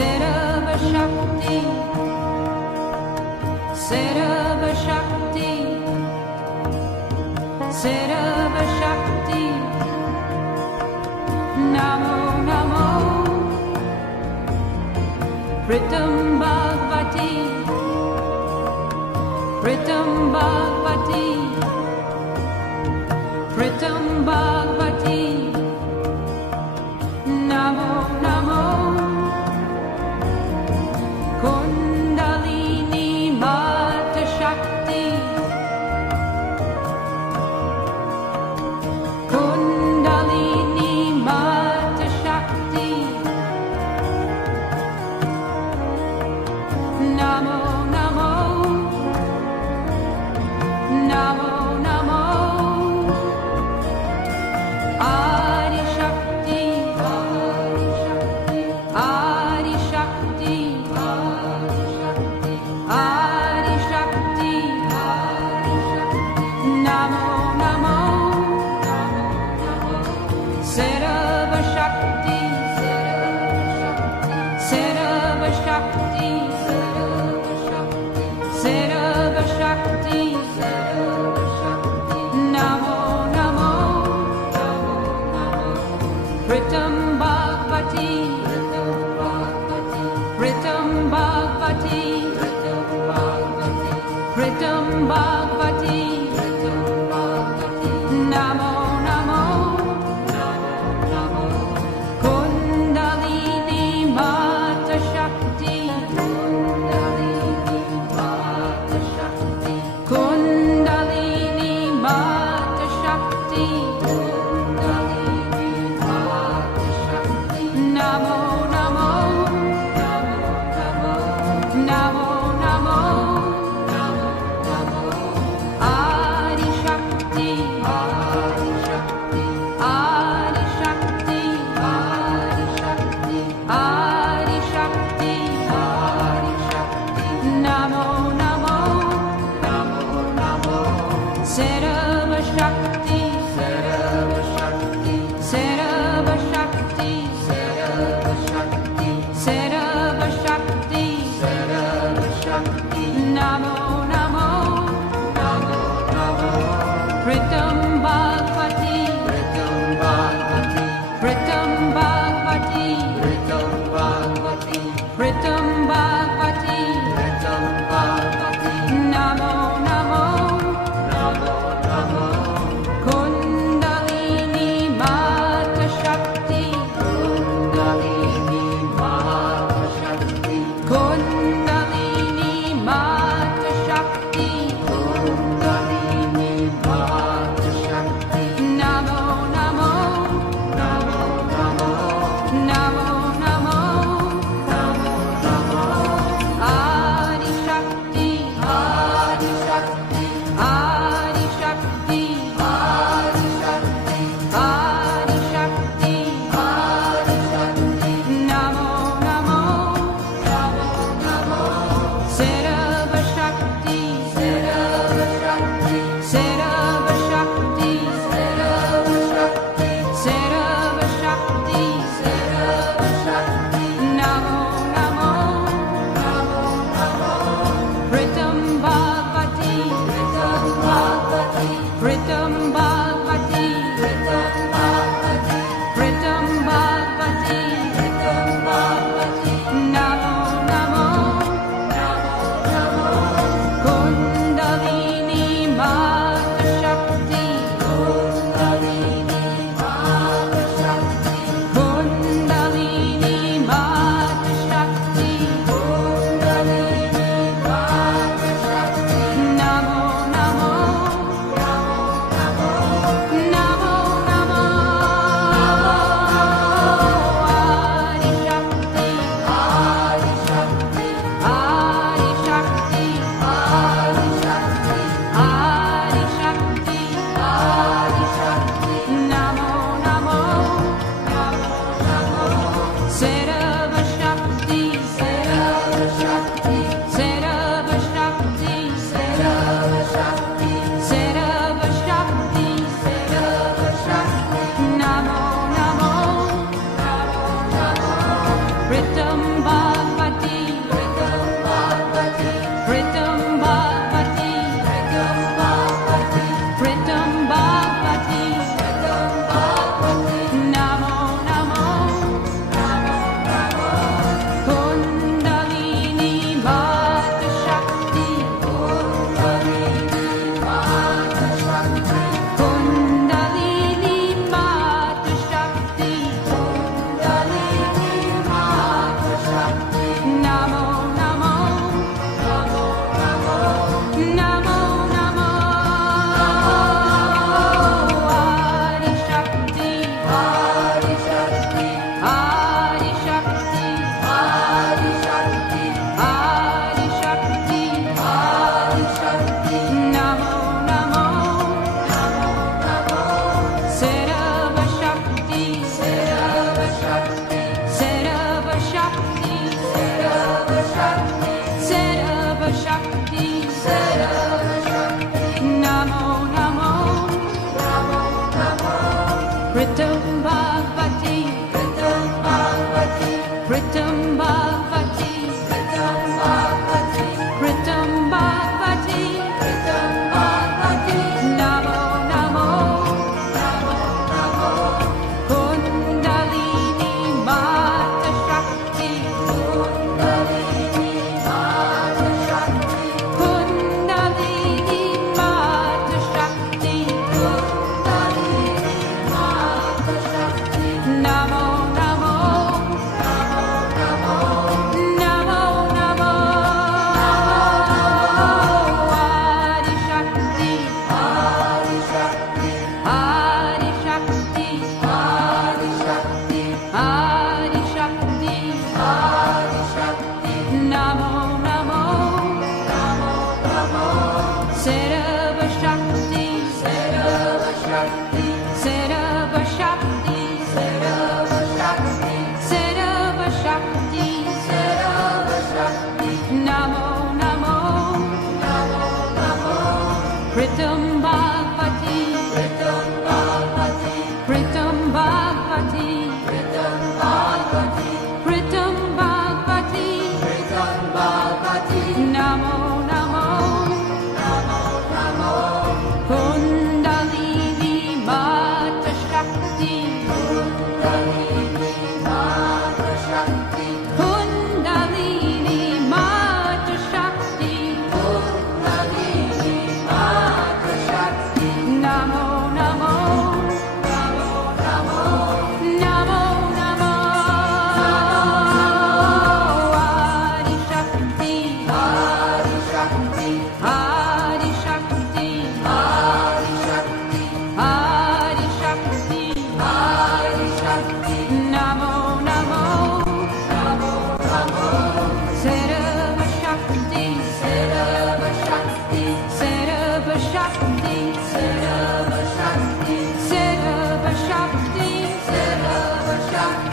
Sarva Shakti, Sarva Shakti, Sarva Shakti, Namo Namo, Pritam Bhagavati, Pritam Bhagavati, Pritam Bhagavati, Namo Namo, Kundalini Mata Shakti, Kundalini Mata Shakti, Namo Namo, Namo Namo, Adi Shakti, Adi Shakti, Adi Shakti, Namo Namo, Sarva Shakti, Sarva Shakti, Sarva Shakti, Namo Namo, Pritam Bhagavati, Pritam Bhagavati, Pritam Bhagavati, Namo Namo, Kundalini Mata Shakti, Kundalini Mata Shakti, Namo Namo, Namo Namo,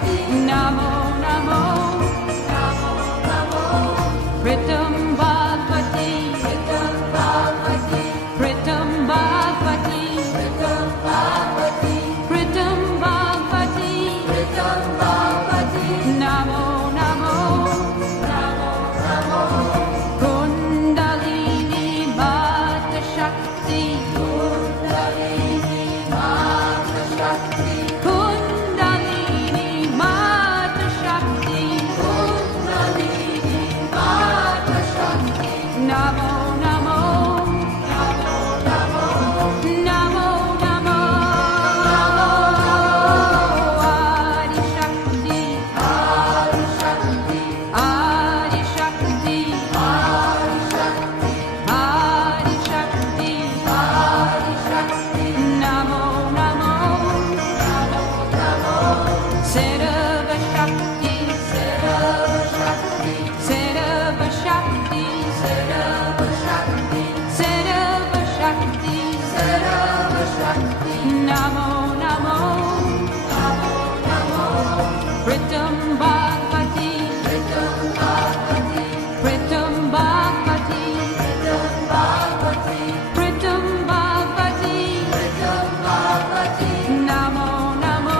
Namo Namo Pritam Bhagavati Pritam Bhagavati Pritam Bhagavati Namo Namo Kundalini Mata Shakti Kundalini Mata Shakti Kundalini Mata Shakti Kundalini Mata Shakti Namo Namo Namo Namo Namo Adi Shakti Adi Shakti Adi Shakti Adi Shakti Adi Shakti Adi Shakti Namo Namo Sarva Shakti Sarva Shakti Sarva Shakti Sarva Shakti Sarva Shakti Sarva Shakti Namo Namo Pritam Bhagavati Pritam Bhagavati Pritam Bhagavati Pritam Bhagavati Pritam Bhagavati Namo Namo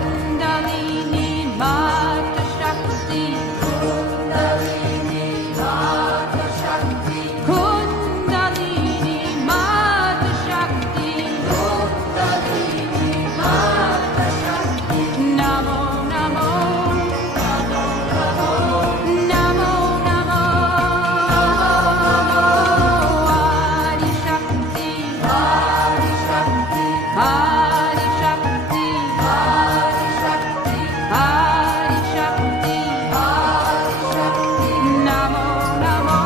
Kundalini Mata Shakti Kundalini Mata Shakti Kundalini Mata Shakti Kundalini Mata Shakti Namo Namo Namo Namo Adi Shakti Adi Shakti Adi Shakti Adi Shakti Adi Shakti Adi Shakti Namo Namo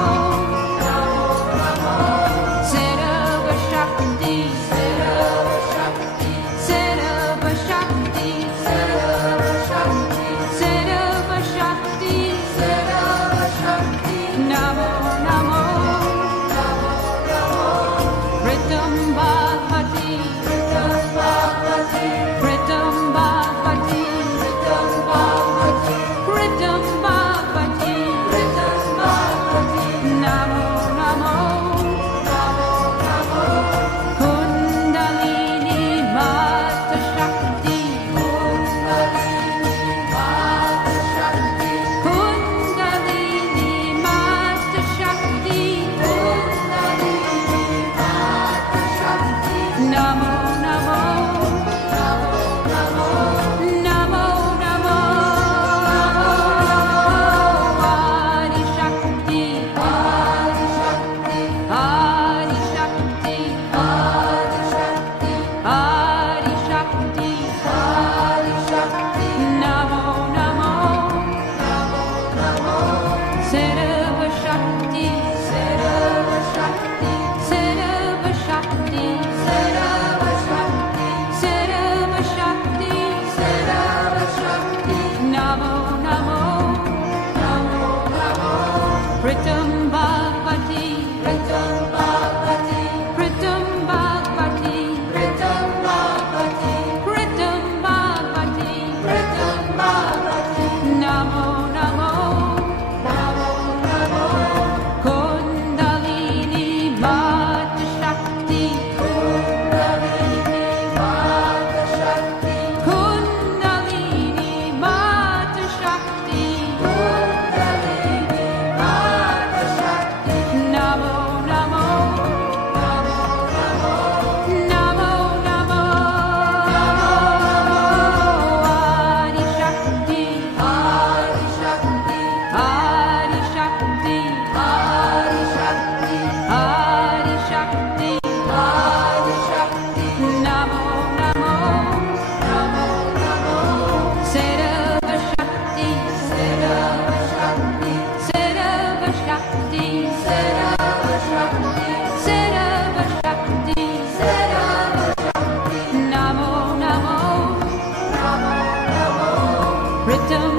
Sarva Shakti Sarva Shakti Sarva Shakti Sarva Shakti Sarva Shakti Sarva Shakti Namo Namo Pritam Bhagavati Pritam Bhagavati Pritam Bhagavati Pritam Bhagavati Pritam Bhagavati Pritam Bhagavati Namo Namo Kundalini Mata Shakti Kundalini Mata Shakti Kundalini Mata Shakti Kundalini Mata Shakti Namo Namo Namo Namo Adi Shakti Adi Shakti Adi Shakti Adi Shakti Adi Shakti Adi Shakti Namo Namo Sarva Shakti Sarva Shakti Sarva Shakti Sarva Shakti Sarva Shakti Sarva Shakti Namo Namo Pritam Bhagavati Pritam Bhagavati Pritam Bhagavati Pritam Bhagavati Pritam Bhagavati Pritam Bhagavati Namo Namo Kundalini Mata Shakti Kundalini Mata Shakti Kundalini Mata Shakti Kundalini Mata Shakti Namo Namo Namo Namo Adi Shakti Adi Shakti Adi Shakti Adi Shakti Adi Shakti Adi Shakti Namo Namo Sarva Shakti Sarva Shakti Sarva Shakti Sarva Shakti Sarva Shakti Sarva Shakti Namo Namo Pritam